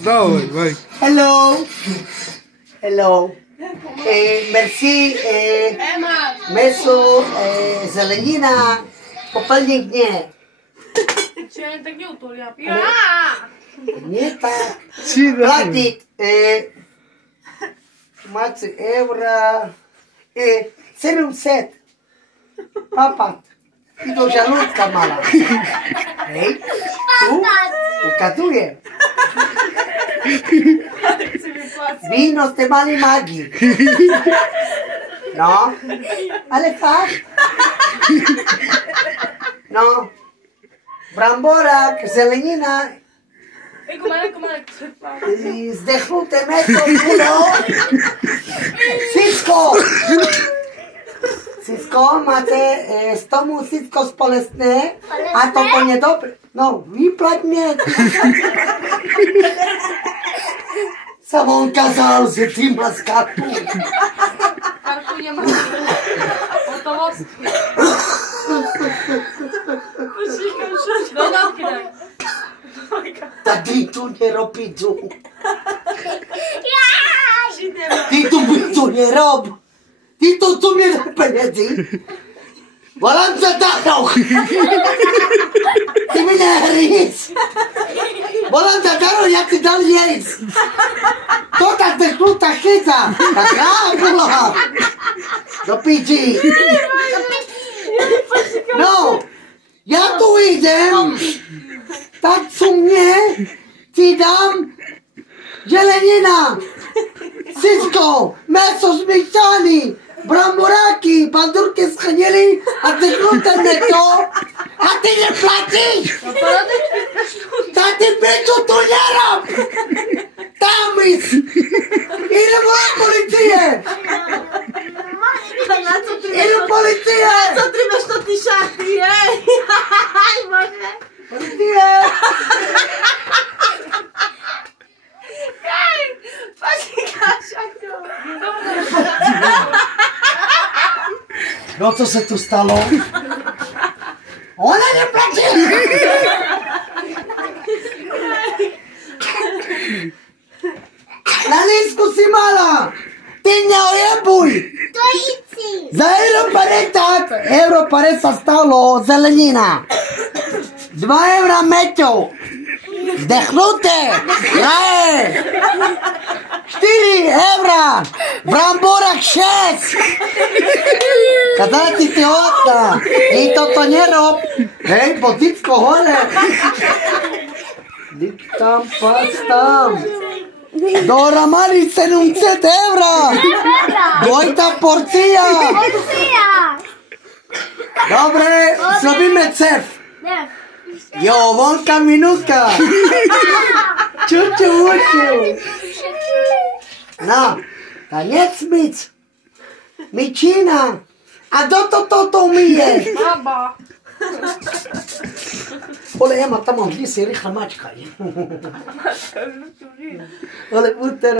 Dawaj, vai. Hello. Hello. Merci. Meso, zelenina, popelnik nie. Tak nie utolia. Nie tak. Cidade. Platik. Macie euro. 700. Papat. I do żaludka mala. Hej. Tu? Ukatuję. Wino z mali magii. No. Ale fakt. No. Bramborak, zelenina. Zdechnute meso, kulo. Wszystko. Wszystko macie z tomu wszystko spolesne, a to niedobre. No, wyplać mnie. Sam on kazał, że ty masz kartu. Kartu nie ma. Gotowości. Do notki daj. Ty tu nie robi tu. Ty tu nie rob. Ty tu nie rob pieniędzy. Volam za darą. Ty mnie ryjesz. Volam za darą, jak ty dalej jest. To tak dekluta chyta. Tak rákula. Do piči. No. Ja tu idem. Tak sumnie ci dam zelenina, wszystko, meso zmieszane, bramburaki, bandurki schnieli, a ty gluten to, a ty nie płacisz! Tak ty bytu tu nie rob! Tam jest! Ile ma policję? Ile policja? Co ty masz to ty szaty, ej? Policja! No co się tu stało? Ona nie płaci! Na lisku si mala! Ty nie ojebuj! Za euro 50 stalo zelenina! 2 euro meťo! Vdechnute! Raje! 4 eura! Bramborak 6! Kazala ti ti otna! I to nie rob! Hej, poticko hore! Dik tam, pas tam! Dora mali 700 eura! Dvojta porcija! Dobre, zrobimy cef! Jo, wonka minutka! Ciuciu, no, taniec mic! Micina! A to umije! Baba. Ole, Ema, tam mam dwie serii chamaczka. Ale utera.